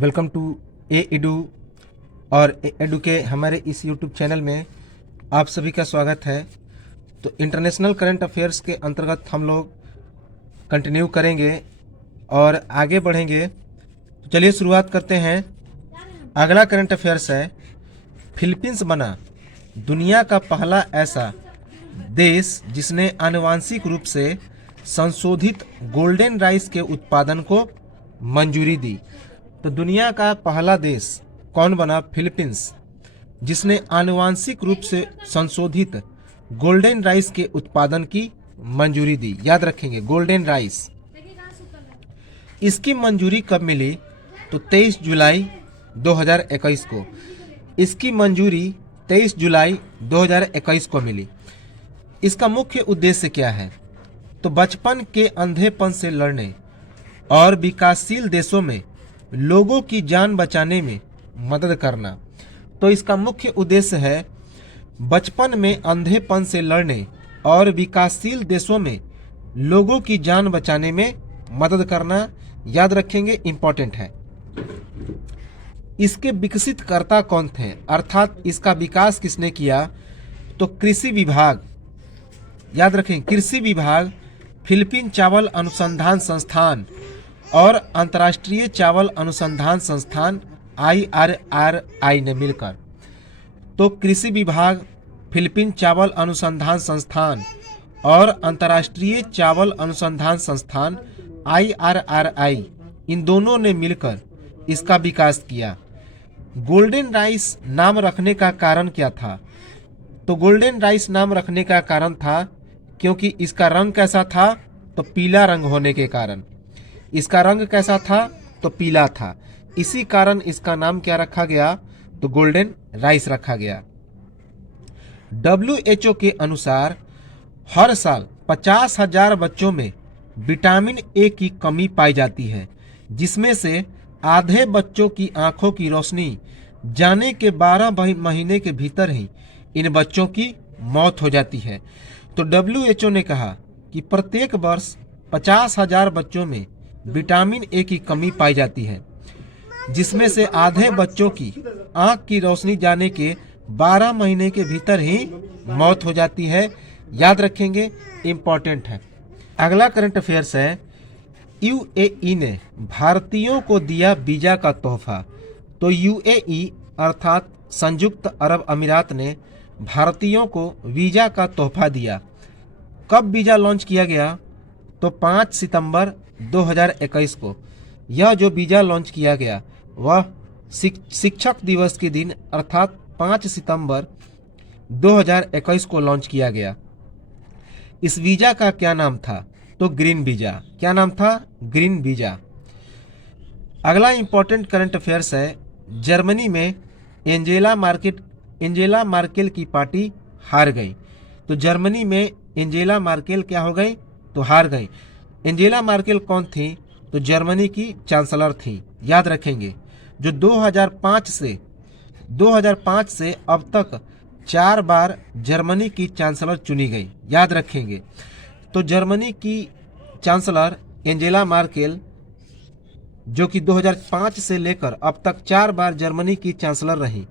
Welcome to A edu और ए edu के हमारे इस यूट्यूब चैनल में आप सभी का स्वागत है। तो इंटरनेशनल करंट अफेयर्स के अंतर्गत हम लोग कंटिन्यू करेंगे और आगे बढ़ेंगे। तो चलिए शुरुआत करते हैं। अगला करंट अफेयर्स है, फिलीपींस बना दुनिया का पहला ऐसा देश जिसने आनुवांशिक रूप से संशोधित गोल्डन राइस के उत्पादन को मंजूरी दी। तो दुनिया का पहला देश कौन बना? फिलीपींस, जिसने आनुवांशिक रूप से संशोधित गोल्डन राइस के उत्पादन की मंजूरी दी। याद रखेंगे, गोल्डन राइस। इसकी मंजूरी कब मिली? तो 23 जुलाई 2021 को। इसकी मंजूरी 23 जुलाई 2021 को मिली। इसका मुख्य उद्देश्य क्या है? तो बचपन के अंधेपन से लड़ने और विकासशील देशों में लोगों की जान बचाने में मदद करना। तो इसका मुख्य उद्देश्य है बचपन में अंधेपन से लड़ने और विकासशील देशों में लोगों की जान बचाने में मदद करना। याद रखेंगे, इंपॉर्टेंट है। इसके विकसित कर्ता कौन थे, अर्थात इसका विकास किसने किया? तो कृषि विभाग। याद रखें, कृषि विभाग, फिलीपीन चावल अनुसंधान संस्थान और अंतर्राष्ट्रीय चावल अनुसंधान संस्थान IRRI ने मिलकर। तो कृषि विभाग, फिलीपीन चावल अनुसंधान संस्थान और अंतर्राष्ट्रीय चावल अनुसंधान संस्थान IRRI, इन दोनों ने मिलकर इसका विकास किया। गोल्डन राइस नाम रखने का कारण क्या था? तो गोल्डन राइस नाम रखने का कारण था क्योंकि इसका रंग कैसा था? तो पीला रंग होने के कारण। इसका रंग कैसा था? तो पीला था। इसी कारण इसका नाम क्या रखा गया? तो गोल्डन राइस रखा गया। WHO के अनुसार हर साल 50,000 बच्चों में विटामिन ए की कमी पाई जाती है, जिसमें से आधे बच्चों की आंखों की रोशनी जाने के 12 महीने के भीतर ही इन बच्चों की मौत हो जाती है। तो WHO ने कहा कि प्रत्येक वर्ष 50,000 बच्चों में विटामिन ए की कमी पाई जाती है, जिसमें से आधे बच्चों की आंख की रोशनी जाने के 12 महीने के भीतर ही मौत हो जाती है। याद रखेंगे, इंपॉर्टेंट है। अगला करंट अफेयर्स है, UAE ने भारतीयों को दिया वीजा का तोहफा। तो UAE अर्थात संयुक्त अरब अमीरात ने भारतीयों को वीजा का तोहफा दिया। कब वीजा लॉन्च किया गया? तो 5 सितंबर 2021 को। यह जो वीजा लॉन्च किया गया वह शिक्षक दिवस के दिन अर्थात 5 सितंबर 2021 को लॉन्च किया गया। इस वीजा का क्या नाम था? तो ग्रीन वीजा। क्या नाम था? Green visa. अगला इंपॉर्टेंट करंट अफेयर्स है, जर्मनी में एंजेला मार्केल की पार्टी हार गई। तो जर्मनी में एंजेला मार्केल क्या हो गई? तो हार गई। एंजेला मार्केल कौन थी? तो जर्मनी की चांसलर थी। याद रखेंगे, जो 2005 से अब तक 4 बार जर्मनी की चांसलर चुनी गई। याद रखेंगे, तो जर्मनी की चांसलर एंजेला मार्केल, जो कि 2005 से लेकर अब तक 4 बार जर्मनी की चांसलर रही,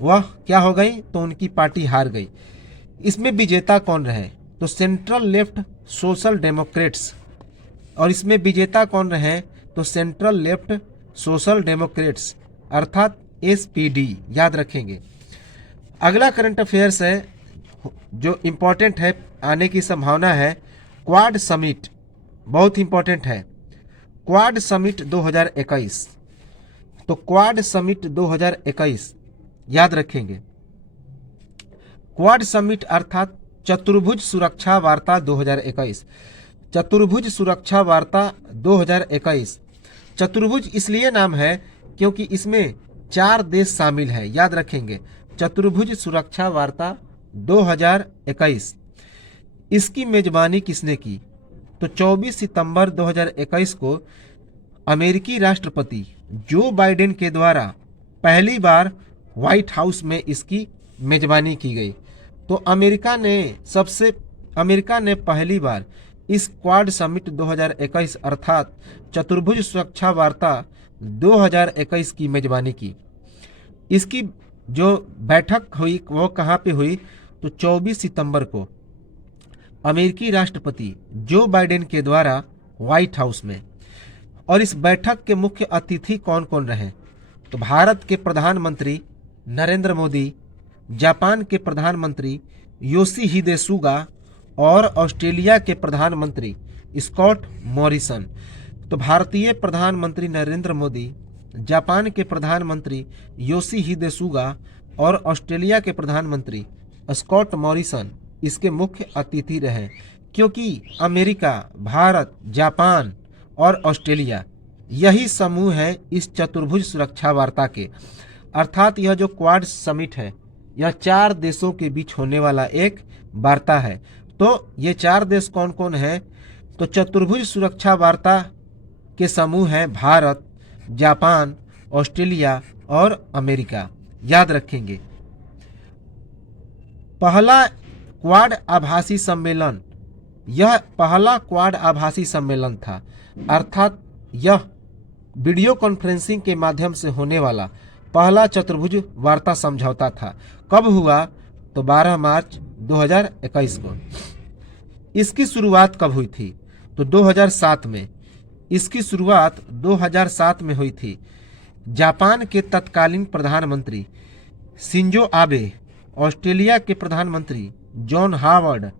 वह क्या हो गई? तो उनकी पार्टी हार गई। इसमें विजेता कौन रहे? तो सेंट्रल लेफ्ट सोशल डेमोक्रेट्स। और इसमें विजेता कौन रहे? तो सेंट्रल लेफ्ट सोशल डेमोक्रेट्स अर्थात SPD। याद रखेंगे। अगला करंट अफेयर्स है जो इम्पोर्टेंट है, आने की संभावना है, क्वाड समिट। बहुत इंपॉर्टेंट है, क्वाड समिट 2021। तो क्वाड समिट 2021 याद रखेंगे। क्वाड समिट अर्थात चतुर्भुज सुरक्षा वार्ता 2021। चतुर्भुज सुरक्षा वार्ता 2021। चतुर्भुज इसलिए नाम है क्योंकि इसमें 4 देश शामिल हैं। याद रखेंगे, चतुर्भुज सुरक्षा वार्ता 2021। इसकी मेजबानी किसने की? तो 24 सितंबर 2021 को अमेरिकी राष्ट्रपति जो बाइडेन के द्वारा पहली बार व्हाइट हाउस में इसकी मेजबानी की गई। तो अमेरिका ने पहली बार इस क्वाड समिट 2021 अर्थात चतुर्भुज सुरक्षा वार्ता 2021 की मेजबानी की। इसकी जो बैठक हुई वो कहाँ पे हुई, तो 24 सितंबर को अमेरिकी राष्ट्रपति जो बाइडेन के द्वारा व्हाइट हाउस में। और इस बैठक के मुख्य अतिथि कौन कौन रहे, तो भारत के प्रधानमंत्री नरेंद्र मोदी, जापान के प्रधानमंत्री योशिहिदे सुगा और ऑस्ट्रेलिया के प्रधानमंत्री स्कॉट मॉरिसन। तो भारतीय प्रधानमंत्री नरेंद्र मोदी, जापान के प्रधानमंत्री योशिहिदे सुगा और ऑस्ट्रेलिया के प्रधानमंत्री स्कॉट मॉरिसन इसके मुख्य अतिथि रहे, क्योंकि अमेरिका, भारत, जापान और ऑस्ट्रेलिया यही समूह है इस चतुर्भुज सुरक्षा वार्ता के। अर्थात यह जो क्वाड समिट है यह 4 देशों के बीच होने वाला एक वार्ता है। तो ये 4 देश कौन कौन है, तो चतुर्भुज सुरक्षा वार्ता के समूह हैं भारत, जापान, ऑस्ट्रेलिया और अमेरिका। याद रखेंगे, पहला क्वाड आभासी सम्मेलन, यह पहला क्वाड आभासी सम्मेलन था। अर्थात यह वीडियो कॉन्फ्रेंसिंग के माध्यम से होने वाला पहला चतुर्भुज वार्ता समझौता था। कब हुआ, तो 12 मार्च 2021 को। इसकी शुरुआत कब हुई थी, तो 2007 में। इसकी शुरुआत 2007 में हुई थी। जापान के तत्कालीन प्रधानमंत्री शिंजो आबे, ऑस्ट्रेलिया के प्रधानमंत्री जॉन हावर्ड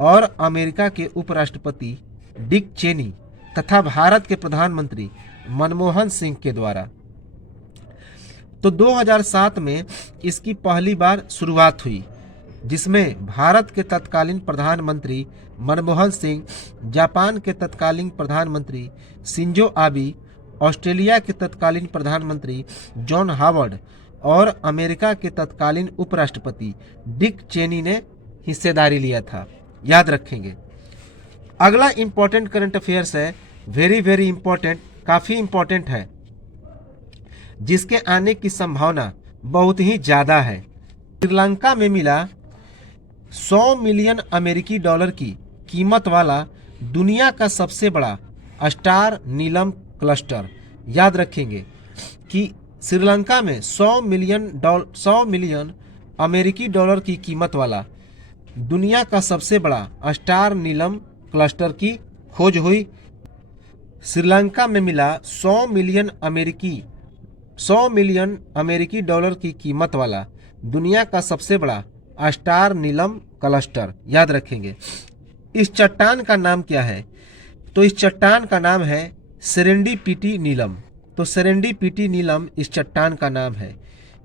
और अमेरिका के उपराष्ट्रपति डिक चेनी तथा भारत के प्रधानमंत्री मनमोहन सिंह के द्वारा। तो 2007 में इसकी पहली बार शुरुआत हुई, जिसमें भारत के तत्कालीन प्रधानमंत्री मनमोहन सिंह, जापान के तत्कालीन प्रधानमंत्री शिंजो आबे, ऑस्ट्रेलिया के तत्कालीन प्रधानमंत्री जॉन हावर्ड और अमेरिका के तत्कालीन उपराष्ट्रपति डिक चेनी ने हिस्सेदारी लिया था। याद रखेंगे। अगला इंपॉर्टेंट करंट अफेयर्स है, वेरी वेरी इंपॉर्टेंट, काफ़ी इंपॉर्टेंट है, जिसके आने की संभावना बहुत ही ज़्यादा है। श्रीलंका में मिला 100 मिलियन अमेरिकी डॉलर की कीमत वाला दुनिया का सबसे बड़ा स्टार नीलम क्लस्टर। याद रखेंगे कि श्रीलंका में 100 मिलियन अमेरिकी डॉलर की कीमत वाला दुनिया का सबसे बड़ा स्टार नीलम क्लस्टर की खोज हुई। श्रीलंका में मिला 100 मिलियन अमेरिकी डॉलर की कीमत वाला दुनिया का सबसे बड़ा स्टार नीलम क्लस्टर। याद रखेंगे। इस चट्टान का नाम क्या है, तो इस चट्टान का नाम है सेरेंडिपिटी नीलम। तो सेरेंडिपिटी नीलम इस चट्टान का नाम है।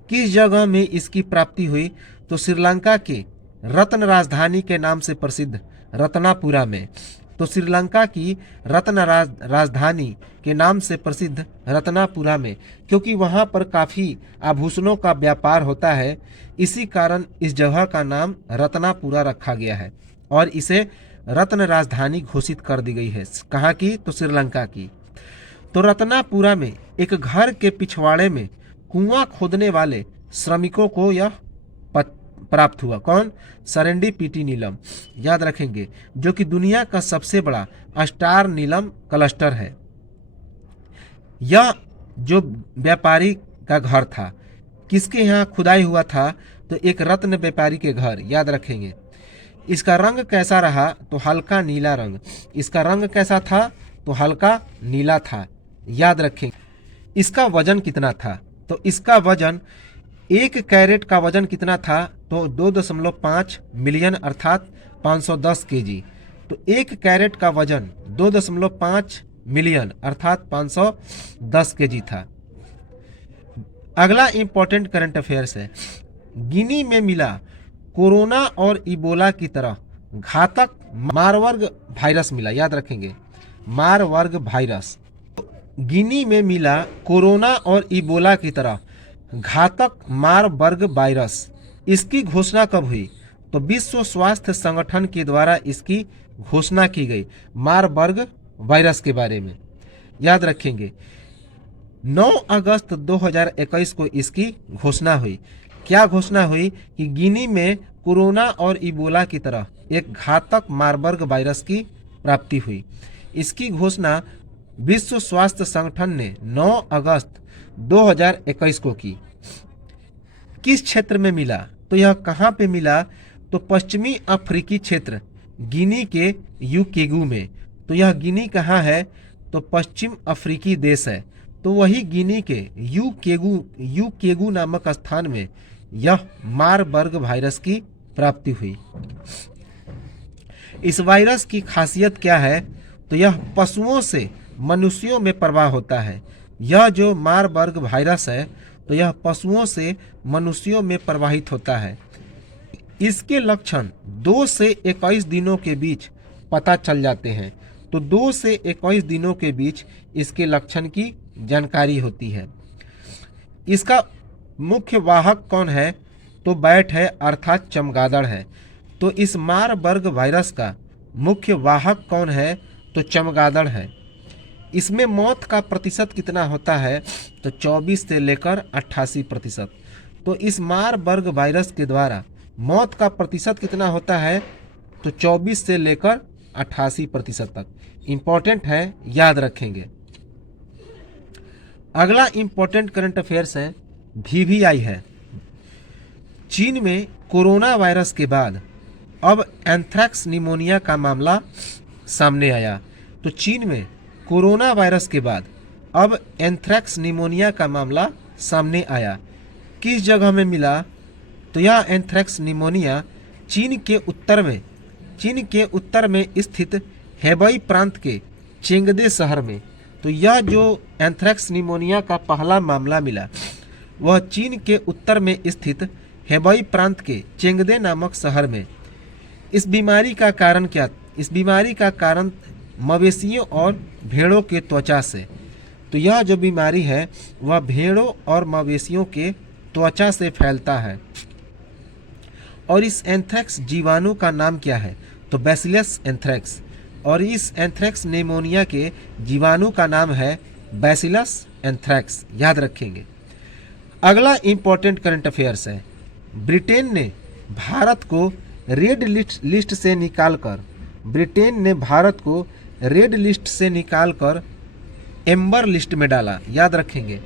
किस जगह में इसकी प्राप्ति हुई, तो श्रीलंका के रत्न राजधानी के नाम से प्रसिद्ध रत्नापुरा में। तो श्रीलंका की रत्न राजधानी के नाम से प्रसिद्ध रत्नापुरा में, क्योंकि वहाँ पर काफ़ी आभूषणों का व्यापार होता है, इसी कारण इस जगह का नाम रत्नापुरा रखा गया है और इसे रत्न राजधानी घोषित कर दी गई है। कहाँ की, तो श्रीलंका की। तो रत्नापुरा में एक घर के पिछवाड़े में कुआं खोदने वाले श्रमिकों को यह प्राप्त हुआ। कौन, सेरेंडिपिटी नीलम। याद रखेंगे, जो कि दुनिया का सबसे बड़ा स्टार नीलम क्लस्टर है। यह जो व्यापारी का घर था, किसके यहाँ खुदाई हुआ था, तो एक रत्न व्यापारी के घर। याद रखेंगे। इसका रंग कैसा रहा, तो हल्का नीला रंग। इसका रंग कैसा था, तो हल्का नीला था। याद रखेंगे। इसका वजन कितना था, तो इसका वजन 1 कैरेट का वजन कितना था, तो 2.5 मिलियन अर्थात 510 केजी। तो 1 कैरेट का वजन 2.5 मिलियन अर्थात 510 केजी था। अगला इंपॉर्टेंट करंट अफेयर्स है, गिनी में मिला कोरोना और इबोला की तरह घातक मारवर्ग वायरस मिला। याद रखेंगे, मारवर्ग वायरस। गिनी में मिला कोरोना और इबोला की तरह घातक मारबर्ग वायरस। इसकी घोषणा कब हुई, तो विश्व स्वास्थ्य संगठन के द्वारा इसकी घोषणा की गई, मारबर्ग वायरस के बारे में। याद रखेंगे, 9 अगस्त 2021 को इसकी घोषणा हुई। क्या घोषणा हुई, कि गिनी में कोरोना और इबोला की तरह एक घातक मारबर्ग वायरस की प्राप्ति हुई। इसकी घोषणा विश्व स्वास्थ्य संगठन ने 9 अगस्त 2021 को की। किस क्षेत्र में मिला? तो यह कहाँ पे मिला? तो पश्चिमी अफ्रीकी क्षेत्र गिनी के यूकेगू में। तो यह गिनी कहाँ है? तो पश्चिम अफ्रीकी देश है। तो वही गिनी के यूकेगू नामक स्थान में यह मारबर्ग वायरस की प्राप्ति हुई। इस वायरस की खासियत क्या है? तो यह पशुओं से मनुष्यों में प्रवाह होता है। यह जो मारबर्ग वायरस है तो यह पशुओं से मनुष्यों में प्रवाहित होता है। इसके लक्षण 2 से 21 दिनों के बीच पता चल जाते हैं। तो 2 से 21 दिनों के बीच इसके लक्षण की जानकारी होती है। इसका मुख्य वाहक कौन है? तो बैट है अर्थात चमगादड़ है। तो इस मारबर्ग वायरस का मुख्य वाहक कौन है? तो चमगादड़ है। इसमें मौत का प्रतिशत कितना होता है? तो 24 से लेकर 88%। तो इस मारबर्ग वायरस के द्वारा मौत का प्रतिशत कितना होता है? तो 24 से लेकर 88% तक। इम्पोर्टेंट है, याद रखेंगे। अगला इम्पोर्टेंट करंट अफेयर्स है VVI है। चीन में कोरोना वायरस के बाद अब एंथ्रेक्स निमोनिया का मामला सामने आया। तो चीन में कोरोना वायरस के बाद अब एंथ्रेक्स निमोनिया का मामला सामने आया। किस जगह में मिला? तो यह एंथ्रेक्स निमोनिया चीन के उत्तर में स्थित हेबई प्रांत के चेंगदे शहर में। तो यह जो एंथ्रेक्स निमोनिया का पहला मामला मिला वह चीन के उत्तर में स्थित हेबई प्रांत के चेंगदे नामक शहर में। इस बीमारी का कारण क्या? इस बीमारी का कारण मवेशियों और भेड़ों के त्वचा से। तो यह जो बीमारी है वह भेड़ों और मवेशियों के त्वचा से फैलता है। और इस एंथ्रेक्स जीवाणु का नाम क्या है? तो बैसिलस एंथ्रेक्स। और इस एंथ्रेक्स निमोनिया के जीवाणु का नाम है बैसिलस एंथ्रेक्स। याद रखेंगे। अगला इंपॉर्टेंट करंट अफेयर्स है ब्रिटेन ने भारत को रेड लिस्ट से निकालकर एम्बर लिस्ट में डाला। याद रखेंगे।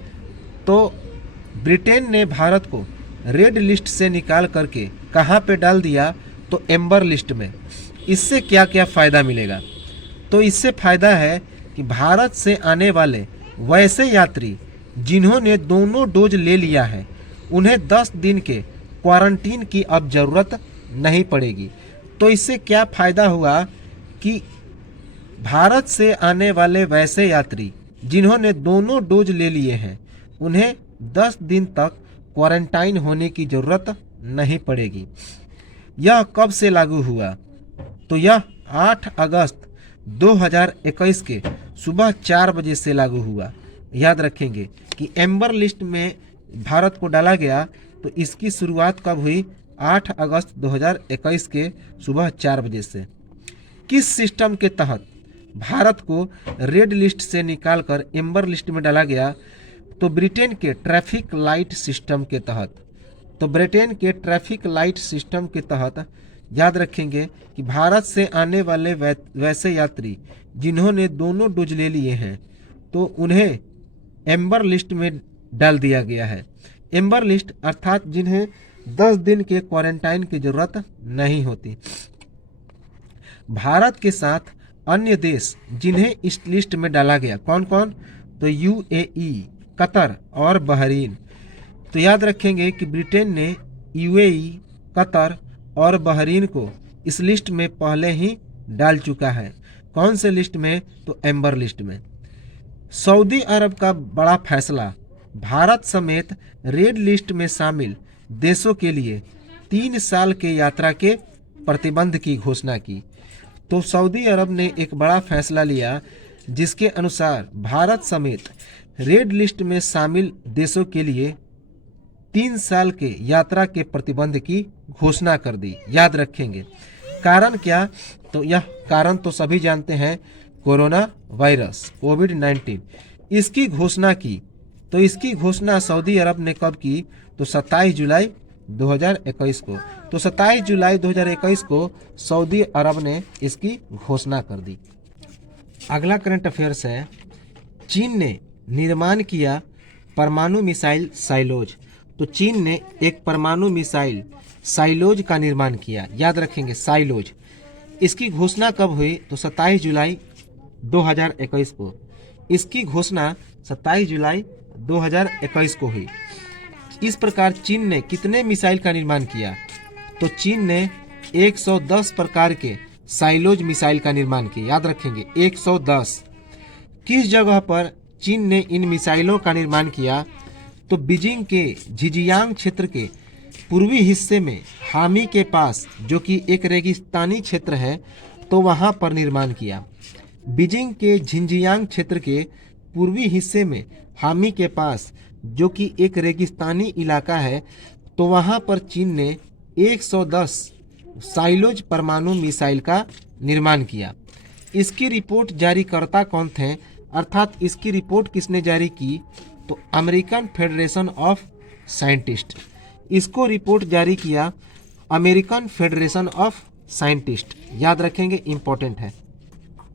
तो ब्रिटेन ने भारत को रेड लिस्ट से निकाल करके कहाँ पे डाल दिया? तो एम्बर लिस्ट में। इससे क्या क्या फ़ायदा मिलेगा? तो इससे फ़ायदा है कि भारत से आने वाले वैसे यात्री जिन्होंने दोनों डोज ले लिया है उन्हें 10 दिन के क्वारंटीन की अब ज़रूरत नहीं पड़ेगी। तो इससे क्या फ़ायदा हुआ कि भारत से आने वाले वैसे यात्री जिन्होंने दोनों डोज ले लिए हैं उन्हें 10 दिन तक क्वारंटाइन होने की ज़रूरत नहीं पड़ेगी। यह कब से लागू हुआ? तो यह 8 अगस्त 2021 के सुबह 4 बजे से लागू हुआ। याद रखेंगे कि एम्बर लिस्ट में भारत को डाला गया। तो इसकी शुरुआत कब हुई? 8 अगस्त 2021 के सुबह 4 बजे से। किस सिस्टम के तहत भारत को रेड लिस्ट से निकालकर एम्बर लिस्ट में डाला गया? तो ब्रिटेन के ट्रैफिक लाइट सिस्टम के तहत। तो ब्रिटेन के ट्रैफिक लाइट सिस्टम के तहत याद रखेंगे कि भारत से आने वाले वैसे यात्री जिन्होंने दोनों डोज ले लिए हैं तो उन्हें एम्बर लिस्ट में डाल दिया गया है। एम्बर लिस्ट अर्थात जिन्हें 10 दिन के क्वारंटाइन की जरूरत नहीं होती। भारत के साथ अन्य देश जिन्हें इस लिस्ट में डाला गया कौन कौन? तो UAE, कतर और बहरीन। तो याद रखेंगे कि ब्रिटेन ने UAE, कतर और बहरीन को इस लिस्ट में पहले ही डाल चुका है। कौन से लिस्ट में? तो एम्बर लिस्ट में। सऊदी अरब का बड़ा फैसला भारत समेत रेड लिस्ट में शामिल देशों के लिए 3 साल के यात्रा के प्रतिबंध की घोषणा की। तो सऊदी अरब ने एक बड़ा फैसला लिया जिसके अनुसार भारत समेत रेड लिस्ट में शामिल देशों के लिए 3 साल के यात्रा के प्रतिबंध की घोषणा कर दी। याद रखेंगे। कारण क्या? तो यह कारण तो सभी जानते हैं, कोरोना वायरस कोविड-19। इसकी घोषणा की। तो इसकी घोषणा सऊदी अरब ने कब की? तो 27 जुलाई 2021 को। तो 27 जुलाई 2021 को सऊदी अरब ने इसकी घोषणा कर दी। अगला करंट अफेयर्स है चीन ने निर्माण किया परमाणु मिसाइल साइलोज। तो चीन ने एक परमाणु मिसाइल साइलोज का निर्माण किया, याद रखेंगे साइलोज। इसकी घोषणा कब हुई? तो 27 जुलाई 2021 को। इसकी घोषणा 27 जुलाई 2021 को हुई। इस प्रकार चीन ने कितने मिसाइल का निर्माण किया? तो चीन ने 110 प्रकार के साइलोज मिसाइल का निर्माण किया, याद रखेंगे 110। किस जगह पर चीन ने इन मिसाइलों का निर्माण किया? तो बीजिंग के झिंजियांग क्षेत्र के पूर्वी हिस्से में हामी के पास, जो कि एक रेगिस्तानी क्षेत्र है, तो वहां पर निर्माण किया। बीजिंग के झिंजियांग क्षेत्र के पूर्वी हिस्से में हामी के पास, जो कि एक रेगिस्तानी इलाका है, तो वहां पर चीन ने 110 साइलोज परमाणु मिसाइल का निर्माण किया। इसकी रिपोर्ट जारीकर्ता कौन थे? अर्थात इसकी रिपोर्ट किसने जारी की? तो अमेरिकन फेडरेशन ऑफ साइंटिस्ट। इसको रिपोर्ट जारी किया अमेरिकन फेडरेशन ऑफ साइंटिस्ट, याद रखेंगे, इंपॉर्टेंट है।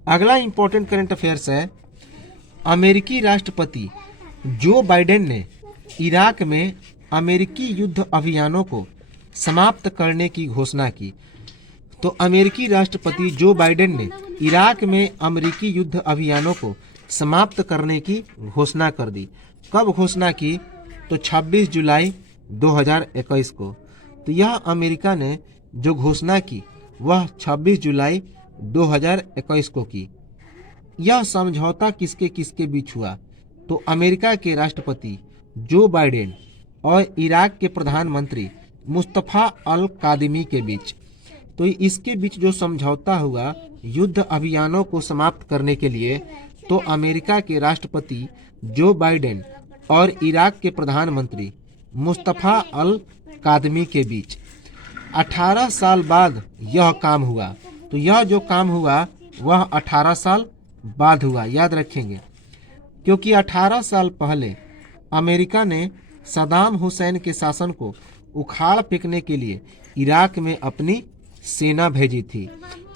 अगला इंपॉर्टेंट करंट अफेयर्स है, अमेरिकी राष्ट्रपति जो बाइडेन ने इराक में अमेरिकी युद्ध अभियानों को समाप्त करने की घोषणा की। तो अमेरिकी राष्ट्रपति जो बाइडेन ने इराक में अमेरिकी युद्ध अभियानों को समाप्त करने की घोषणा कर दी। कब घोषणा की? तो 26 जुलाई 2021 को। तो यह अमेरिका ने जो घोषणा की वह 26 जुलाई 2021 को की। यह समझौता किसके किसके बीच हुआ? तो अमेरिका के राष्ट्रपति जो बाइडेन और इराक के प्रधानमंत्री मुस्तफ़ा अल कादिमी के बीच। तो इसके बीच जो समझौता हुआ युद्ध अभियानों को समाप्त करने के लिए, तो अमेरिका के राष्ट्रपति जो बाइडेन और इराक के प्रधानमंत्री मुस्तफ़ा अल कादिमी के बीच 18 साल बाद यह काम हुआ। तो यह जो काम हुआ वह 18 साल बाद हुआ, याद रखेंगे, क्योंकि 18 साल पहले अमेरिका ने सद्दाम हुसैन के शासन को उखाड़ फेंकने के लिए इराक में अपनी सेना भेजी थी।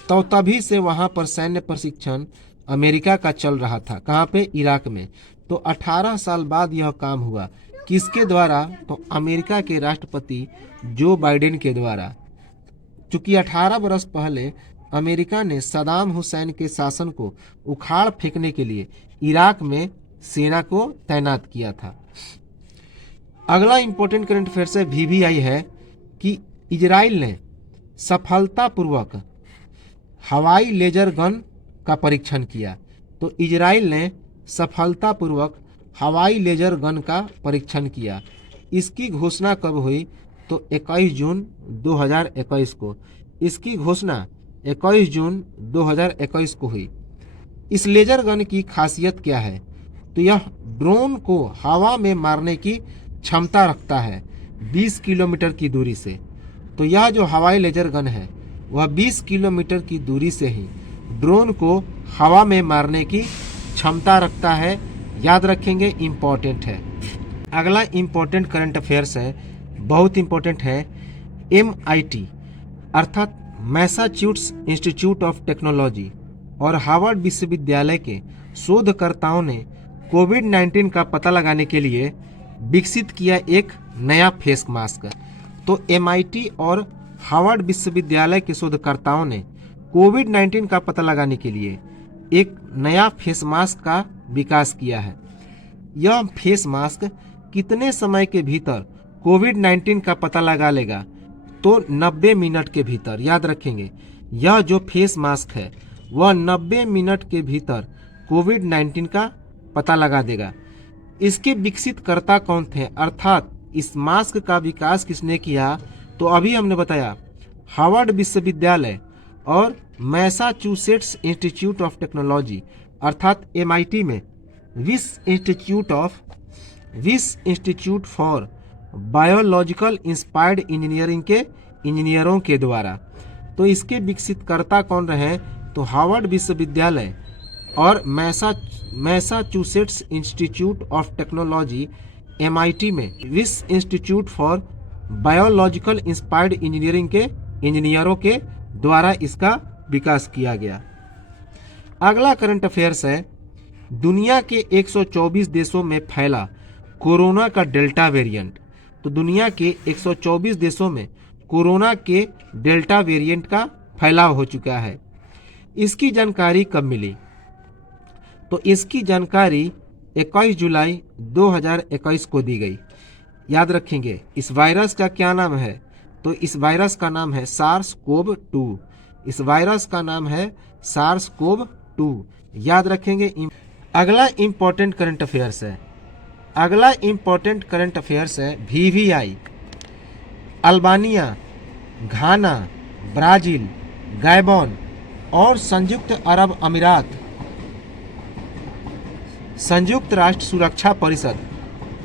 तो तभी से वहां पर सैन्य प्रशिक्षण अमेरिका का चल रहा था। कहाँ पे? इराक में। तो 18 साल बाद यह काम हुआ। किसके द्वारा? तो अमेरिका के राष्ट्रपति जो बाइडेन के द्वारा। चूंकि 18 वर्ष पहले अमेरिका ने सद्दाम हुसैन के शासन को उखाड़ फेंकने के लिए इराक में सेना को तैनात किया था। अगला इंपॉर्टेंट करंट अफेयर्स है, VVI है कि इजराइल ने सफलतापूर्वक हवाई लेजर गन का परीक्षण किया। तो इजराइल ने सफलतापूर्वक हवाई लेजर गन का परीक्षण किया। इसकी घोषणा कब हुई? तो 21 जून 2021 को। इसकी घोषणा 21 जून 2021 को हुई। इस लेजर गन की खासियत क्या है? तो यह ड्रोन को हवा में मारने की क्षमता रखता है 20 किलोमीटर की दूरी से। तो यह जो हवाई लेजर गन है वह 20 किलोमीटर की दूरी से ही ड्रोन को हवा में मारने की क्षमता रखता है, याद रखेंगे, इम्पॉर्टेंट है। अगला इम्पॉर्टेंट करंट अफेयर्स है, बहुत इम्पॉर्टेंट है, MIT अर्थात मैसाचुसेट्स इंस्टीट्यूट ऑफ टेक्नोलॉजी और हार्वर्ड विश्वविद्यालय के शोधकर्ताओं ने कोविड-19 का पता लगाने के लिए विकसित किया एक नया फेस मास्क। तो MIT और हार्वर्ड विश्वविद्यालय के शोधकर्ताओं ने कोविड-19 का पता लगाने के लिए एक नया फेस मास्क का विकास किया है। यह फेस मास्क कितने समय के भीतर कोविड-19 का पता लगा लेगा? तो 90 मिनट के भीतर, याद रखेंगे। यह जो फेस मास्क है वह 90 मिनट के भीतर कोविड-19 का पता लगा देगा। इसके विकसित कर्ता कौन थे? अर्थात इस मास्क का विकास किसने किया? तो अभी हमने बताया हार्वर्ड विश्वविद्यालय और मैसाचुसेट्स इंस्टीट्यूट ऑफ टेक्नोलॉजी अर्थात MIT में विश्व institute for biological inspired engineering के इंजीनियरों के द्वारा। तो इसके विकसित कर्ता कौन रहे? तो हार्वर्ड विश्वविद्यालय और Massachusetts institute of technology MIT में विश्व institute for biological inspired engineering के इंजीनियरों के द्वारा इसका विकास किया गया। अगला करंट अफेयर्स है, दुनिया के 124 देशों में फैला कोरोना का डेल्टा वेरिएंट। तो दुनिया के 124 देशों में कोरोना के डेल्टा वेरिएंट का फैलाव हो चुका है। इसकी जानकारी कब मिली? तो इसकी जानकारी 21 जुलाई 2021 को दी गई। याद रखेंगे इस वायरस का क्या नाम है? तो इस वायरस का नाम है सार्स कोव 2। इस वायरस का नाम है सार्स कोव 2। याद रखेंगे। अगला इंपॉर्टेंट करंट अफेयर्स है। अगला इंपॉर्टेंट करंट अफेयर्स है VVI। अल्बानिया, घाना, ब्राजील, गैबोन और संयुक्त अरब अमीरात संयुक्त राष्ट्र सुरक्षा परिषद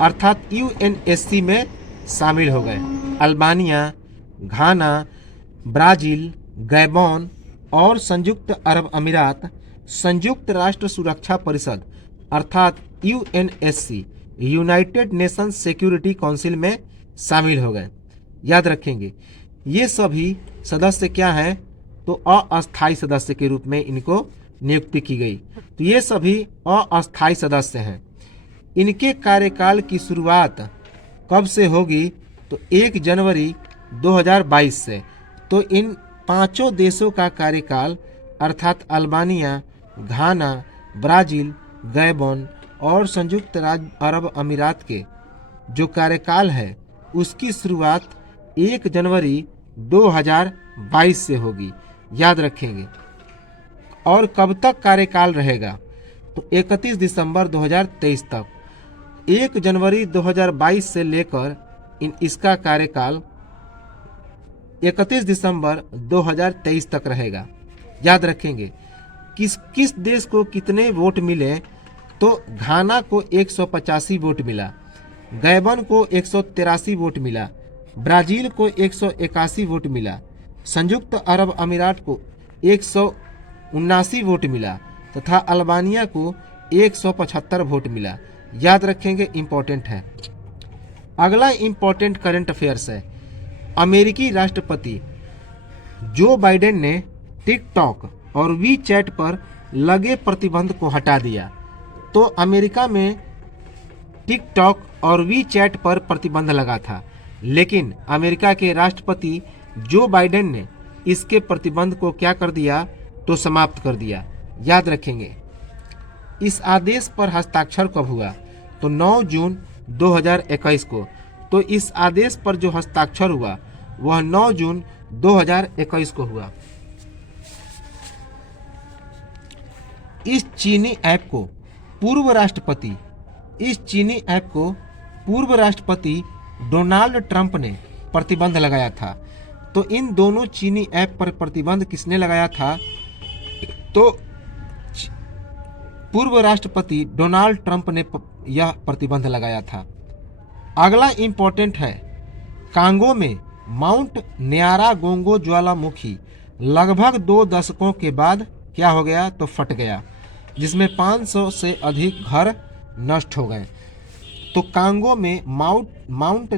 अर्थात UNSC में शामिल हो गए। अल्बानिया, घाना, ब्राजील, गैबोन और संयुक्त अरब अमीरात संयुक्त राष्ट्र सुरक्षा परिषद अर्थात UNSC United Nations security council में शामिल हो गए। याद रखेंगे ये सभी सदस्य क्या हैं? तो अस्थायी सदस्य के रूप में इनको नियुक्ति की गई। तो ये सभी अस्थायी सदस्य हैं। इनके कार्यकाल की शुरुआत कब से होगी? तो 1 जनवरी 2022 से। तो इन पांचों देशों का कार्यकाल अर्थात अल्बानिया, घाना, ब्राजील, गैबोन और संयुक्त राज्य अरब अमीरात के जो कार्यकाल है उसकी शुरुआत 1 जनवरी 2022 से होगी। याद रखेंगे। और कब तक कार्यकाल रहेगा? तो 31 दिसंबर 2023 तक। 1 जनवरी 2022 से लेकर इसका कार्यकाल 31 दिसंबर 2023 तक रहेगा। याद रखेंगे किस देश को कितने वोट मिले? तो घाना को 185 वोट मिला, गैबन को 183 वोट मिला, ब्राजील को 181 वोट मिला, संयुक्त अरब अमीरात को 179 वोट मिला तथा अल्बानिया को 175 वोट मिला। याद रखेंगे, इंपॉर्टेंट है। अगला इंपॉर्टेंट करंट अफेयर्स है। अमेरिकी राष्ट्रपति जो बाइडेन ने टिकटॉक और वीचैट पर लगे प्रतिबंध को हटा दिया। तो अमेरिका में टिकटॉक और वीचैट पर प्रतिबंध लगा था, लेकिन अमेरिका के राष्ट्रपति जो बाइडेन ने इसके प्रतिबंध को क्या कर दिया? तो समाप्त कर दिया। याद रखेंगे। इस आदेश पर हस्ताक्षर कब हुआ? तो 9 जून 2021 को। तो इस आदेश पर जो हस्ताक्षर हुआ वह 9 जून 2021 को हुआ। इस चीनी ऐप को पूर्व राष्ट्रपति डोनाल्ड ट्रंप ने प्रतिबंध लगाया था। तो इन दोनों चीनी ऐप पर प्रतिबंध किसने लगाया था? तो पूर्व राष्ट्रपति डोनाल्ड ट्रंप ने यह प्रतिबंध लगाया था। अगला इंपॉर्टेंट है। कांगो में माउंट न्यारागोंगो ज्वालामुखी लगभग 2 दशकों के बाद क्या हो गया? तो फट गया, जिसमें 500 से अधिक घर नष्ट हो गए। तो कांगो में माउंट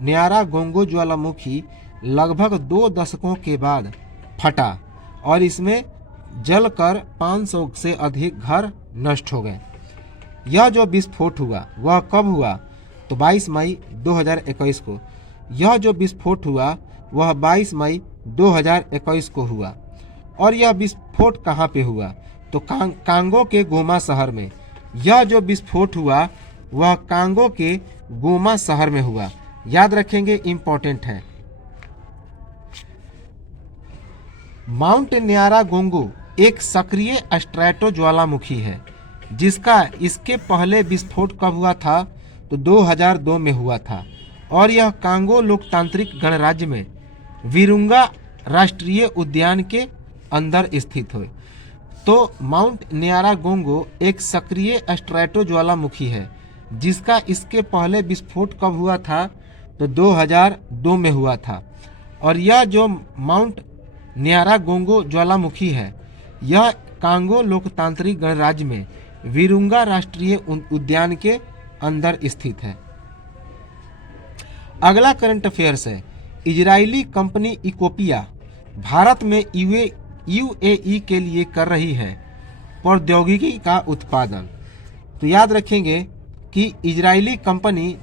न्यारागोंगो ज्वालामुखी लगभग 2 दशकों के बाद फटा और इसमें जलकर 500 से अधिक घर नष्ट हो गए। यह जो विस्फोट हुआ वह कब हुआ? तो 22 मई 2021 को। यह जो विस्फोट हुआ वह 22 मई 2021 को हुआ। और यह विस्फोट कहाँ पे हुआ? तो कांगो के गोमा शहर में। यह जो विस्फोट हुआ वह कांगो के गोमा शहर में हुआ। याद रखेंगे, इंपॉर्टेंट है। माउंट न्यारागोंगो एक सक्रिय स्ट्रैटो ज्वालामुखी है, जिसका इसके पहले विस्फोट कब हुआ था? तो 2002 में हुआ था और यह कांगो लोकतांत्रिक गणराज्य में विरुंगा राष्ट्रीय उद्यान के अंदर स्थित है। तो माउंट न्यारागोंगो एक सक्रिय स्ट्रैटो ज्वालामुखी है, जिसका इसके पहले विस्फोट कब हुआ था? तो 2002 में हुआ था। और यह जो माउंट न्यारागोंगो ज्वालामुखी है यह कांगो लोकतांत्रिक गणराज्य में विरुंगा राष्ट्रीय उद्यान के अंदर स्थित है। अगला करंट अफेयर्स है। इजरायली कंपनी इकोपिया भारत में UAE के लिए कर रही है प्रौद्योगिकी का उत्पादन। तो याद रखेंगे कि इजरायली कंपनी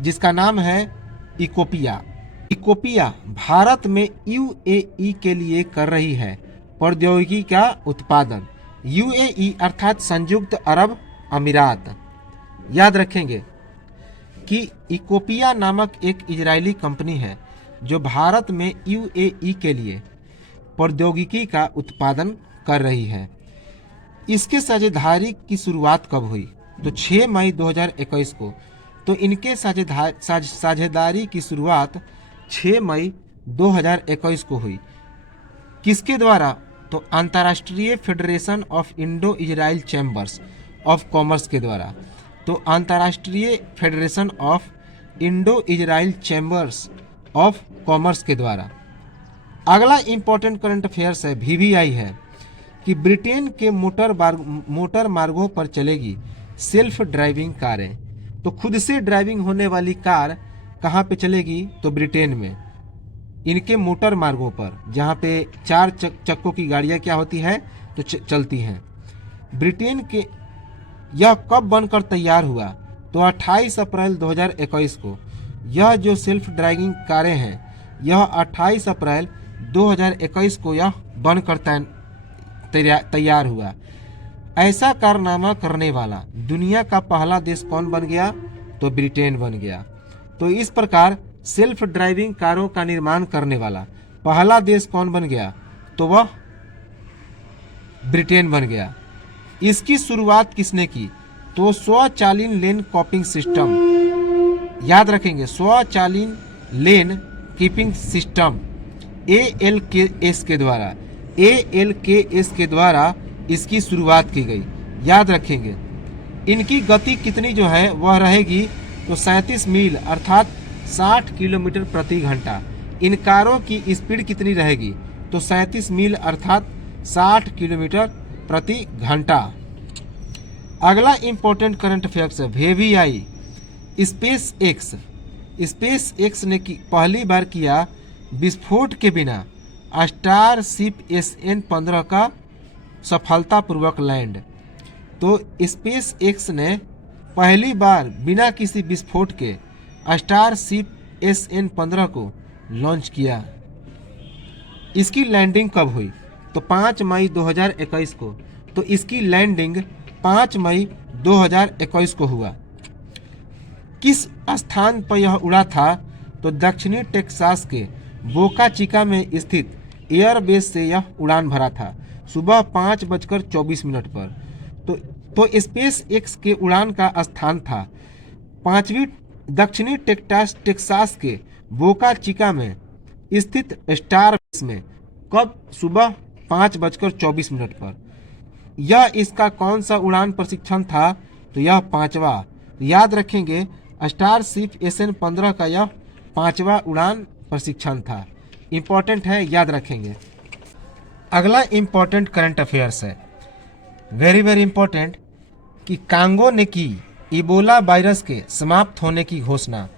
जिसका नाम है इकोपिया भारत में यूएई के लिए कर रही है प्रौद्योगिकी का उत्पादन। यूएई अर्थात संयुक्त अरब अमीरात। याद रखेंगे कि इकोपिया नामक एक इजरायली कंपनी है जो भारत में यूएई के लिए प्रौद्योगिकी का उत्पादन कर रही है। इसके साझेदारी की शुरुआत कब हुई? तो 6 मई 2021 को। तो इनके साझेदारी की शुरुआत 6 मई 2021 को हुई। किसके द्वारा? तो अंतर्राष्ट्रीय federation of Indo Israel chambers of commerce के द्वारा। तो अंतर्राष्ट्रीय federation of Indo Israel chambers of commerce के द्वारा। अगला इंपॉर्टेंट करंट अफेयर्स है, वीवीआई है कि ब्रिटेन के मोटर मार्गों पर चलेगी सेल्फ ड्राइविंग कारें। तो खुद से ड्राइविंग होने वाली कार कहाँ पे चलेगी? तो ब्रिटेन में इनके मोटर मार्गों पर, जहाँ पे 4 चक्कों की गाड़ियाँ क्या होती हैं? तो चलती हैं। ब्रिटेन के यह कब बनकर तैयार हुआ? तो 28 अप्रैल 2021 को। यह जो सेल्फ ड्राइविंग कारें हैं यह 28 अप्रैल 2021 को यह बनकर तैयार हुआ। ऐसा कारनामा करने वाला दुनिया का पहला देश कौन बन गया? तो ब्रिटेन बन गया। तो इस प्रकार सेल्फ ड्राइविंग कारों का निर्माण करने वाला पहला देश कौन बन गया? तो वह ब्रिटेन बन गया। इसकी शुरुआत किसने की? तो स्वचालित लेन कीपिंग सिस्टम। याद रखेंगे, स्वचालित लेन कीपिंग सिस्टम ALKS के द्वारा इसकी शुरुआत की गई। याद रखेंगे इनकी गति कितनी जो है वह रहेगी तो 37 मील अर्थात 60 किलोमीटर प्रति घंटा। इन कारों की स्पीड कितनी रहेगी? तो 37 मील अर्थात 60 किलोमीटर प्रति घंटा। अगला इंपॉर्टेंट करंट अफेयर्स है, वीवीआई स्पेस एक्स ने पहली बार किया विस्फोट के बिना स्टारशिप SN-15 का सफलतापूर्वक लैंड। तो स्पेस एक्स ने पहली बार बिना किसी विस्फोट के स्टारशिप SN-15 को लॉन्च किया। इसकी लैंडिंग कब हुई? तो 5 मई 2021 को। तो इसकी लैंडिंग 5 मई 2021 को हुआ। किस स्थान पर यह उड़ा था? तो दक्षिणी टेक्सास के बोका चिका में स्थित एयरबेस से यह उड़ान भरा था सुबह 5:24 पर। तो स्पेस एक्स के उड़ान का स्थान था 5वीं दक्षिणी टेक्सास के बोका चिका में स्थित स्टार बेस में। कब? सुबह 5:24 पर। यह इसका कौन सा उड़ान प्रशिक्षण था? तो यह 5वां। याद रखेंगे स्टारशिप SN-15 का यह 5वां उड़ान प्रशिक्षण था। इंपॉर्टेंट है, याद रखेंगे। अगला इंपॉर्टेंट करंट अफेयर्स है, वेरी वेरी इंपॉर्टेंट, कि कांगो ने की इबोला वायरस के समाप्त होने की घोषणा।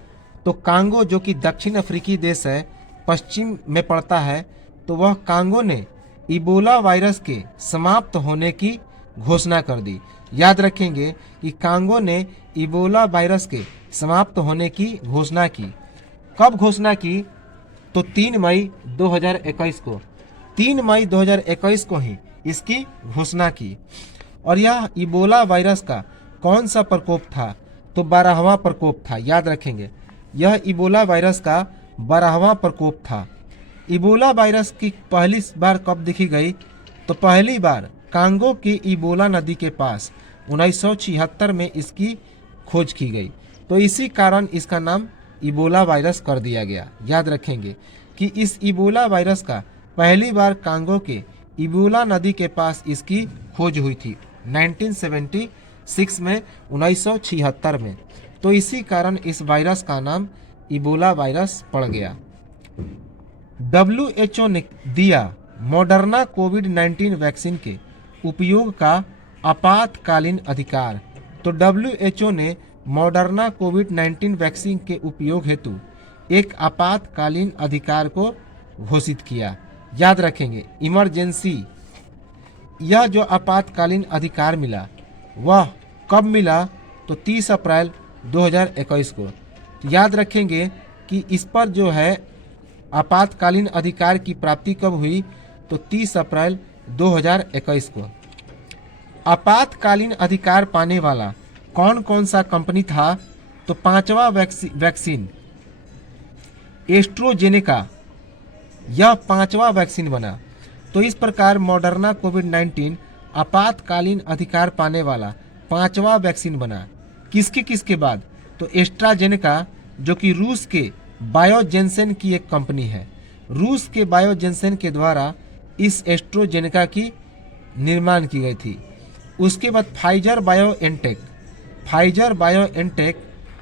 तो कांगो जो कि दक्षिण अफ्रीकी देश है, पश्चिम में पड़ता है, तो वह कांगो ने इबोला वायरस के समाप्त होने की घोषणा कर दी। याद रखेंगे कि कांगो ने इबोला वायरस के समाप्त होने की घोषणा की। कब घोषणा की? तो 3 मई 2021 को। 3 मई 2021 को ही इसकी घोषणा की। और यह इबोला वायरस का कौन सा प्रकोप था? तो 12वां प्रकोप था। याद रखेंगे यह इबोला वायरस का 12वां प्रकोप था। इबोला वायरस की पहली बार कब देखी गई? तो पहली बार कांगो की इबोला नदी के पास 1976 में इसकी खोज की गई। तो इसी कारण इसका नाम इबोला वायरस कर दिया गया। याद रखेंगे कि इस इबोला वायरस का पहली बार कांगो के इबोला नदी के पास इसकी खोज हुई थी 1976 में, 1976 में। तो इसी कारण इस वायरस का नाम इबोला वायरस पड़ गया। WHO ने दिया मॉडर्ना कोविड-19 वैक्सीन के उपयोग का आपातकालीन अधिकार। तो WHO ने मॉडर्ना कोविड-19 वैक्सीन के उपयोग हेतु एक आपातकालीन अधिकार को घोषित किया। याद रखेंगे यह जो आपातकालीन अधिकार मिला वह कब मिला? तो 30 अप्रैल 2021 को। तो याद रखेंगे कि इस पर जो है आपातकालीन अधिकार की प्राप्ति कब हुई? तो 30 अप्रैल 2021 को। आपातकालीन अधिकार पाने वाला कौन कौन सा कंपनी था? तो पांचवा वैक्सीन एस्ट्रोजेनेका, यह पांचवा वैक्सीन बना। तो इस प्रकार मॉडर्ना कोविड-19 आपातकालीन अधिकार पाने वाला पांचवा वैक्सीन बना। किसके बाद? तो एस्ट्राजेनेका, जो कि रूस के बायोजेंसेन की एक कंपनी है। रूस के बायोजेंसेन के द्वारा इस एस्ट्रोजेनेका की निर्माण की गई थी। उसके बाद Pfizer BioNTech,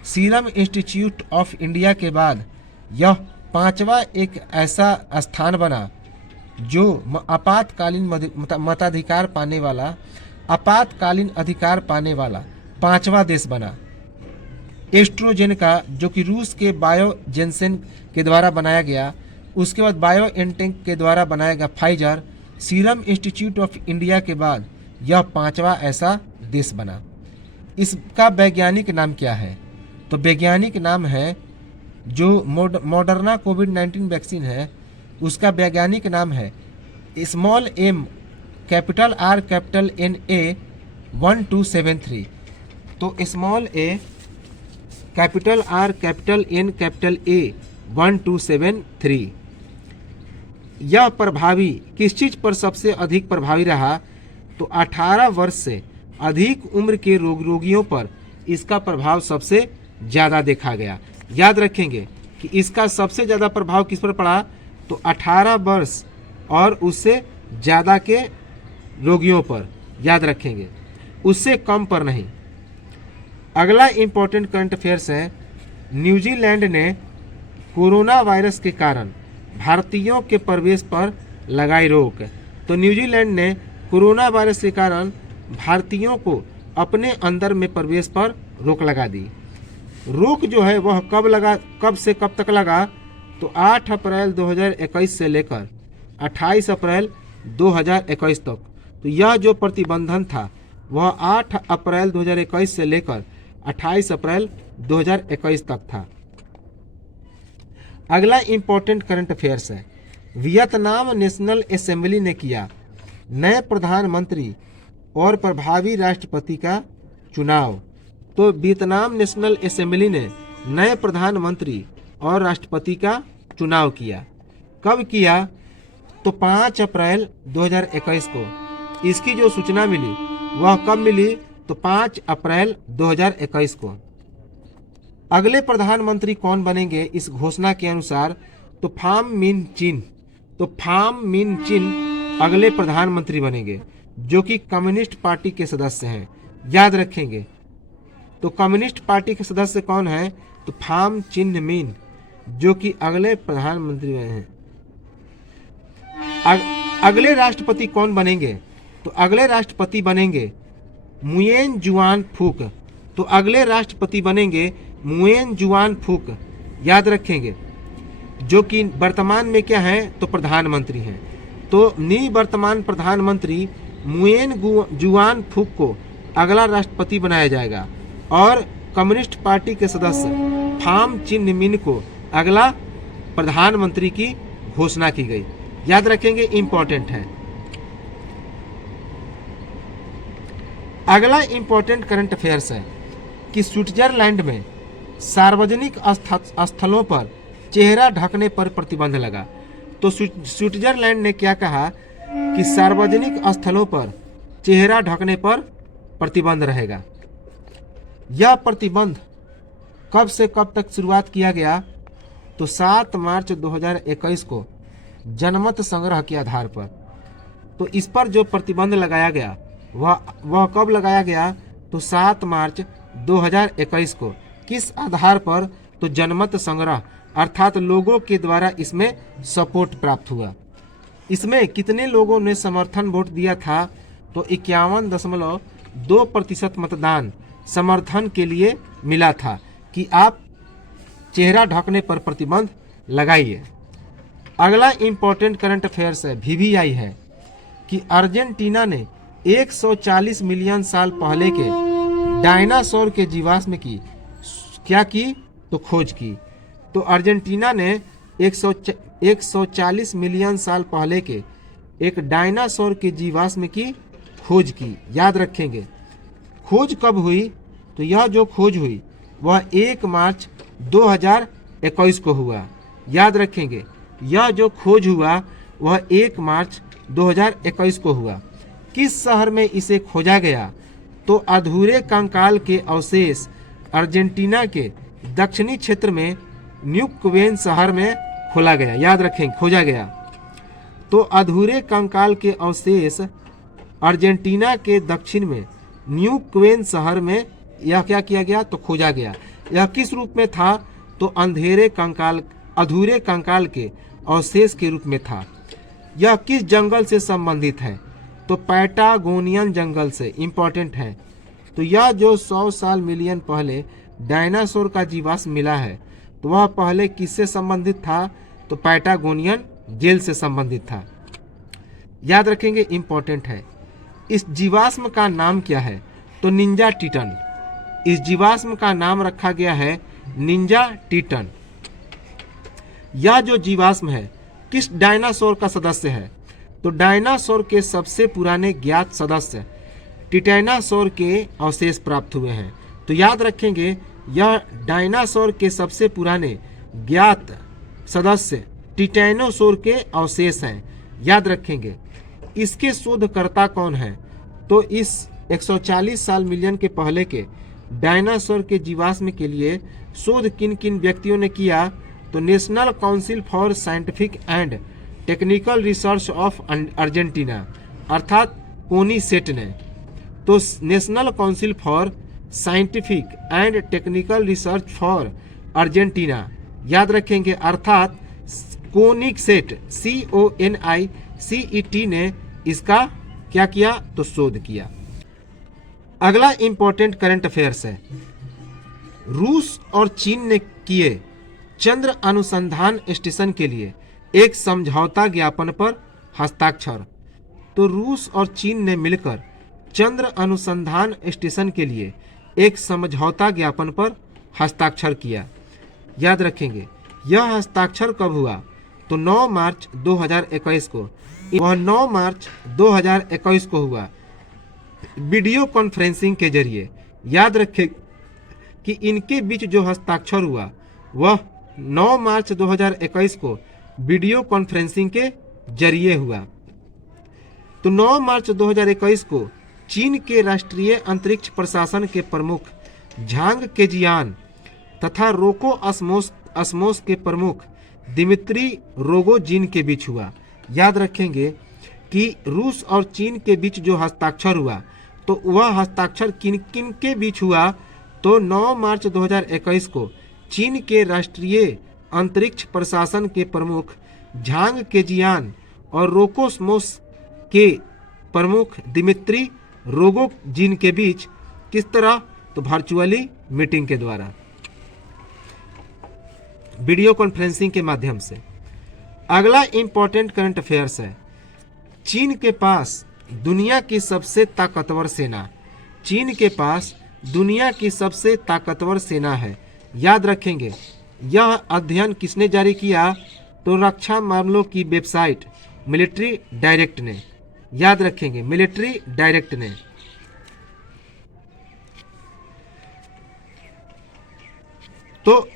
serum institute of India के बाद यह पांचवा एक ऐसा स्थान बना जो आपातकालीन मताधिकार पाने वाला, आपातकालीन अधिकार पाने वाला पांचवा देश बना। एस्ट्रोजेनेका, जो कि रूस के बायोजेंसेन के द्वारा बनाया गया, उसके बाद बायोएनटेक के द्वारा बनाया गया Pfizer, serum institute of India के बाद यह पांचवा ऐसा देश बना। इसका वैज्ञानिक नाम क्या है? तो वैज्ञानिक नाम है, जो मॉडर्ना कोविड-19 वैक्सीन है उसका वैज्ञानिक नाम है small M capital R capital N A 1273। तो small A capital R capital N capital A 1273। यह प्रभावी किस चीज पर सबसे अधिक प्रभावी रहा? तो 18 वर्ष से अधिक उम्र के रोगियों पर इसका प्रभाव सबसे ज़्यादा देखा गया। याद रखेंगे कि इसका सबसे ज़्यादा प्रभाव किस पर पड़ा? तो 18 वर्ष और उससे ज़्यादा के रोगियों पर, याद रखेंगे, उससे कम पर नहीं। अगला इम्पोर्टेंट करंट अफेयर्स है, न्यूजीलैंड ने कोरोना वायरस के कारण भारतीयों के प्रवेश पर लगाई रोक। तो न्यूजीलैंड ने कोरोना वायरस के कारण भारतीयों को अपने अंदर में प्रवेश पर रोक लगा दी। रोक जो है वह कब से कब तक लगा? तो 8 अप्रैल 2021 से लेकर 28 अप्रैल 2021 तक। तो यह जो प्रतिबंधन था वह 8 अप्रैल 2021 से लेकर 28 अप्रैल 2021 तक था। अगला इम्पोर्टेंट करंट अफेयर्स है, वियतनाम नेशनल असेंबली ने किया नए प्रधानमंत्री और प्रभावी राष्ट्रपति का चुनाव। तो वियतनाम नेशनल असेंबली ने नए प्रधानमंत्री और राष्ट्रपति का चुनाव किया। कब किया? तो 5 अप्रैल 2021 को। इसकी जो सूचना मिली वह कब मिली? तो 5 अप्रैल 2021 को। अगले प्रधानमंत्री कौन बनेंगे इस घोषणा के अनुसार? तो फाम मिन चिन अगले प्रधानमंत्री बनेंगे, जो कि कम्युनिस्ट पार्टी के सदस्य हैं। याद रखेंगे, तो कम्युनिस्ट पार्टी के सदस्य कौन है? तो फाम चिन मिन, जो कि अगले प्रधानमंत्री हैं। अगले राष्ट्रपति कौन बनेंगे? तो अगले राष्ट्रपति बनेंगे मुयेन जुआन फूक। तो अगले राष्ट्रपति बनेंगे मुयेन जुआन फूक, याद रखेंगे, जो कि वर्तमान में क्या है? तो प्रधानमंत्री हैं। तो निवर्तमान प्रधानमंत्री मुयेन जुआन फूक को अगला राष्ट्रपति बनाया जाएगा और कम्युनिस्ट पार्टी के सदस्य फाम चिन मिन को अगला प्रधानमंत्री की घोषणा की गई। याद रखेंगे, इंपॉर्टेंट है। अगला इंपॉर्टेंट करंट अफेयर्स है कि स्विट्जरलैंड में सार्वजनिक स्थलों पर चेहरा ढकने पर प्रतिबंध लगा। तो स्विट्जरलैंड ने क्या कहा कि सार्वजनिक स्थलों पर चेहरा ढकने पर प्रतिबंध रहेगा। यह प्रतिबंध कब से कब तक शुरुआत किया गया? तो 7 मार्च 2021 को जनमत संग्रह के आधार पर। तो इस पर जो प्रतिबंध लगाया गया वह कब लगाया गया? तो 7 मार्च 2021 को। किस आधार पर? तो जनमत संग्रह, अर्थात लोगों के द्वारा इसमें सपोर्ट प्राप्त हुआ। इसमें कितने लोगों ने समर्थन वोट दिया था? तो 51.2% मतदान समर्थन के लिए मिला था कि आप चेहरा ढकने पर प्रतिबंध लगाइए। अगला इंपॉर्टेंट करंट अफेयर्स है, VVI है, कि अर्जेंटीना ने 140 मिलियन साल पहले के डायनासोर के जीवाश्म की क्या की, तो खोज की। तो अर्जेंटीना ने 140 मिलियन साल पहले के एक डायनासोर के जीवाश्म की खोज की। याद रखेंगे खोज कब हुई, तो यह जो खोज हुई वह 1 मार्च 2021 को हुआ। याद रखेंगे यह जो खोज हुआ वह 1 मार्च 2021 को हुआ। किस शहर में इसे खोजा गया, तो अधूरे कंकाल के अवशेष अर्जेंटीना के दक्षिणी क्षेत्र में न्यूक्वेन शहर में खोला गया। याद रखेंगे खोजा गया। तो अधूरे कंकाल के अवशेष अर्जेंटीना के दक्षिण में न्यूक्वेन शहर में यह क्या किया गया, तो खोजा गया। यह किस रूप में था, तो अधूरे कंकाल के अवशेष के रूप में था। यह किस जंगल से संबंधित है, तो पैटागोनियन जंगल से। इंपॉर्टेंट है। तो यह जो 100 साल मिलियन पहले डायनासोर का जीवाश्म मिला है, तो वह पहले किससे संबंधित था, तो पैटागोनियन जेल से संबंधित था। याद रखेंगे इंपॉर्टेंट है। इस जीवाश्म का नाम क्या है, तो निंजा टिटन। इस जीवाश्म का नाम रखा गया है निंजा टिटन। यह जो जीवाश्म है किस डायनासोर का सदस्य है, तो डायनासोर के सबसे पुराने ज्ञात सदस्य टिटैनासोर के अवशेष प्राप्त हुए हैं। तो याद रखेंगे यह डायनासोर के सबसे पुराने ज्ञात सदस्य टिटैनोसोर के अवशेष हैं। याद रखेंगे इसके शोधकर्ता कौन है, तो इस 140 साल मिलियन के पहले के डायनासोर के जीवाश्म के लिए शोध किन किन व्यक्तियों ने किया, तो national council for scientific and technical research of Argentina अर्थात कोनीसेट ने। तो national council for scientific and technical research for Argentina याद रखेंगे अर्थात कोनिसेट CONICET ने इसका क्या किया, तो शोध किया। अगला इंपॉर्टेंट करंट अफेयर्स है। रूस और चीन ने किए चंद्र अनुसंधान स्टेशन के लिए एक समझौता ज्ञापन पर हस्ताक्षर। तो रूस और चीन ने मिलकर चंद्र अनुसंधान स्टेशन के लिए एक समझौता ज्ञापन पर हस्ताक्षर किया। याद रखेंगे यह हस्ताक्षर कब हुआ, तो 9 मार्च 2021 को। वह 9 मार्च 2021 को हुआ वीडियो कॉन्फ्रेंसिंग के जरिए। याद रखें कि इनके बीच जो हस्ताक्षर हुआ वह 9 मार्च 2021 को वीडियो कॉन्फ्रेंसिंग के जरिए हुआ। तो 9 मार्च 2021 को चीन के राष्ट्रीय अंतरिक्ष प्रशासन के प्रमुख झांग केजियान तथा रोको असमोस के प्रमुख दिमित्री रोगोजिन के बीच हुआ। याद रखेंगे कि रूस और चीन के बीच जो हस्ताक्षर हुआ तो वह हस्ताक्षर किन किन के बीच हुआ, तो 9 मार्च 2021 को चीन के राष्ट्रीय अंतरिक्ष प्रशासन के प्रमुख झांग केजियान और रोकोसमोस के प्रमुख दिमित्री रोगोजिन के बीच। किस तरह, तो वर्चुअली मीटिंग के द्वारा, वीडियो कॉन्फ्रेंसिंग के माध्यम से। अगला इंपॉर्टेंट करंट अफेयर्स है। चीन के पास दुनिया की सबसे ताकतवर सेना। चीन के पास दुनिया की सबसे ताकतवर सेना है। याद रखेंगे यह अध्ययन किसने जारी किया, तो रक्षा मामलों की वेबसाइट मिलिट्री डायरेक्ट ने। याद रखेंगे मिलिट्री डायरेक्ट ने। तो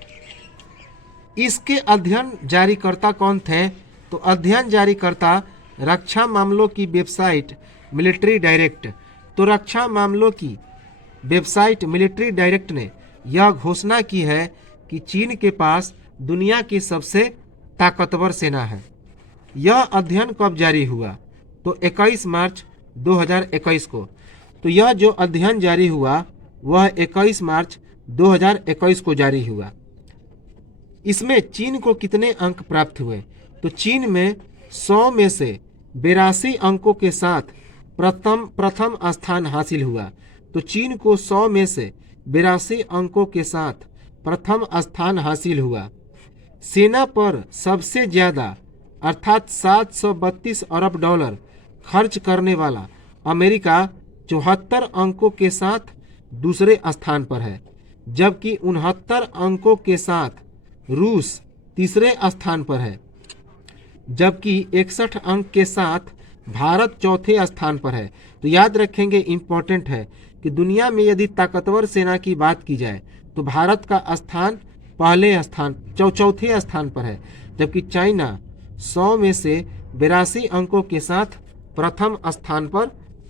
इसके अध्ययन जारीकर्ता कौन थे, तो अध्ययन जारीकर्ता रक्षा मामलों की वेबसाइट मिलिट्री डायरेक्ट। तो रक्षा मामलों की वेबसाइट मिलिट्री डायरेक्ट ने यह घोषणा की है कि चीन के पास दुनिया की सबसे ताकतवर सेना है। यह अध्ययन कब जारी हुआ, तो 21 मार्च 2021 को। तो यह जो अध्ययन जारी हुआ वह 21 मार्च 2021 को जारी हुआ। इसमें चीन को कितने अंक प्राप्त हुए, तो चीन में 100 में से 82 अंकों के साथ प्रथम स्थान हासिल हुआ। तो चीन को 100 में से 82 अंकों के साथ प्रथम स्थान हासिल हुआ। सेना पर सबसे ज्यादा अर्थात $732 अरब खर्च करने वाला अमेरिका 74 अंकों के साथ दूसरे स्थान पर है, जबकि 69 अंकों के साथ रूस तीसरे स्थान पर है, जबकि 61 अंक के साथ भारत चौथे स्थान पर है। तो याद रखेंगे, इम्पोर्टेंट है कि दुनिया में यदि ताकतवर सेना की बात की जाए तो भारत का स्थान चौथे स्थान पर है, जबकि चाइना 100 में से 82 अंकों के साथ प्रथम स्थान पर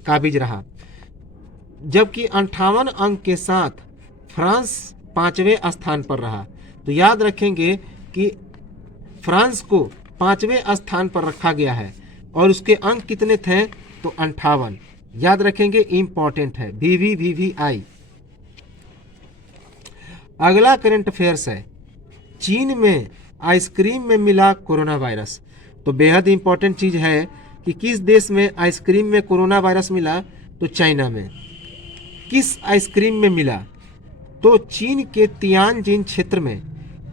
काबिज रहा, जबकि 58 अंक के साथ फ्रांस 5वें स्थान पर रहा। तो याद रखेंगे कि फ्रांस को 5वें स्थान पर रखा गया है और उसके अंक कितने थे, तो 58। याद रखेंगे, इंपॉर्टेंट है, VVVVI। अगला करंट अफेयर्स है, चीन में आइसक्रीम में मिला कोरोना वायरस। तो बेहद इंपॉर्टेंट चीज है कि किस देश में आइसक्रीम में कोरोना वायरस मिला, तो चाइना में। किस आइसक्रीम में मिला, तो चीन के तियानजिन क्षेत्र में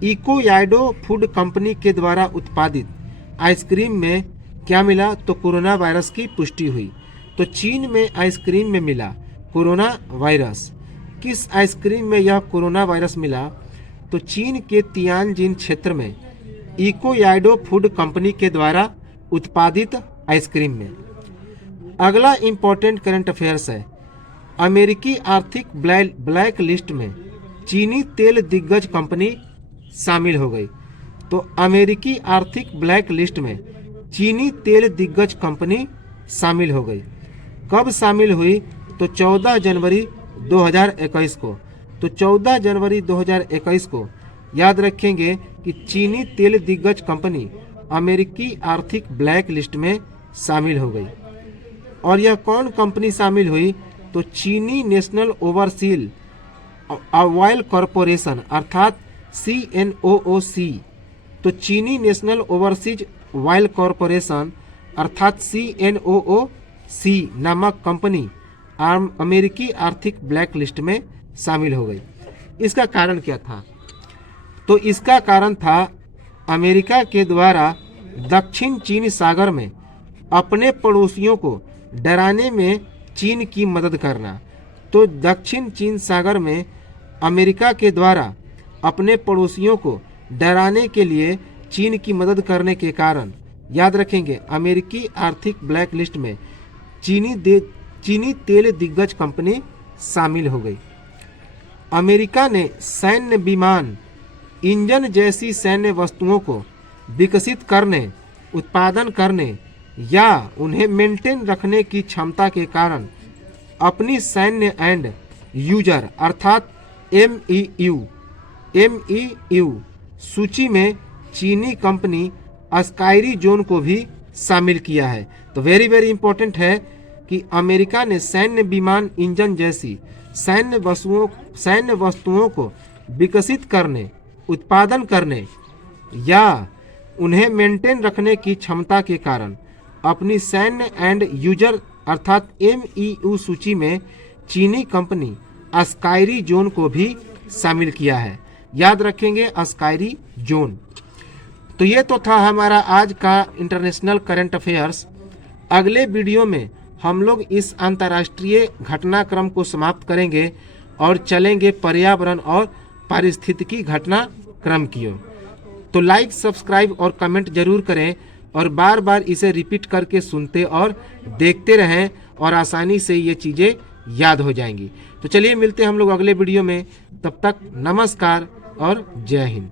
इकोयाडो फूड कंपनी के द्वारा उत्पादित आइसक्रीम में क्या मिला, तो कोरोना वायरस की पुष्टि हुई। तो चीन में आइसक्रीम में मिला कोरोना वायरस। किस आइसक्रीम में यह कोरोना वायरस मिला, तो चीन के तियानजिन क्षेत्र में इकोयाडो फूड कंपनी के द्वारा उत्पादित आइसक्रीम में। अगला इंपॉर्टेंट करंट अफेयर्स है, अमेरिकी आर्थिक ब्लैक लिस्ट में चीनी तेल दिग्गज कंपनी शामिल हो गई। तो अमेरिकी आर्थिक ब्लैक लिस्ट में चीनी तेल दिग्गज कंपनी शामिल हो गई। कब शामिल हुई, तो 14 जनवरी 2021 को। तो 14 जनवरी 2021 को याद रखेंगे कि चीनी तेल दिग्गज कंपनी अमेरिकी आर्थिक ब्लैक लिस्ट में शामिल हो गई। और यह कौन कंपनी शामिल हुई, तो चीनी नेशनल ओवरसीज ऑयल कॉरपोरेशन अर्थात CNOOC। तो चीनी नेशनल ओवरसीज ऑयल कॉरपोरेशन अर्थात CNOOC नामक कंपनी अमेरिकी आर्थिक ब्लैक लिस्ट में शामिल हो गई। इसका कारण क्या था, तो इसका कारण था अमेरिका के द्वारा दक्षिण चीन सागर में अपने पड़ोसियों को डराने में चीन की मदद करना। तो दक्षिण चीन सागर में अमेरिका के द्वारा अपने पड़ोसियों को डराने के लिए चीन की मदद करने के कारण याद रखेंगे अमेरिकी आर्थिक ब्लैक लिस्ट में चीनी तेल दिग्गज कंपनी शामिल हो गई। अमेरिका ने सैन्य विमान इंजन जैसी सैन्य वस्तुओं को विकसित करने, उत्पादन करने या उन्हें मेंटेन रखने की क्षमता के कारण अपनी सैन्य एंड यूजर अर्थात MEU सूची में चीनी कंपनी स्काई जोन को भी शामिल किया है। तो वेरी इंपॉर्टेंट है कि अमेरिका ने सैन्य विमान इंजन जैसी सैन्य वस्तुओं को विकसित करने, उत्पादन करने या उन्हें मेंटेन रखने की क्षमता के कारण अपनी सैन्य एंड यूजर अर्थात MEU सूची में चीनी कंपनी स्काई जोन को भी शामिल किया है। याद रखेंगे स्काई जोन। तो ये तो था हमारा आज का इंटरनेशनल करंट अफेयर्स। अगले वीडियो में हम लोग इस अंतर्राष्ट्रीय घटनाक्रम को समाप्त करेंगे और चलेंगे पर्यावरण और पारिस्थितिकी घटनाक्रम की ओर। तो लाइक, सब्सक्राइब और कमेंट जरूर करें और बार बार इसे रिपीट करके सुनते और देखते रहें और आसानी से ये चीज़ें याद हो जाएंगी। तो चलिए मिलते हैं हम लोग अगले वीडियो में, तब तक नमस्कार और जय हिंद।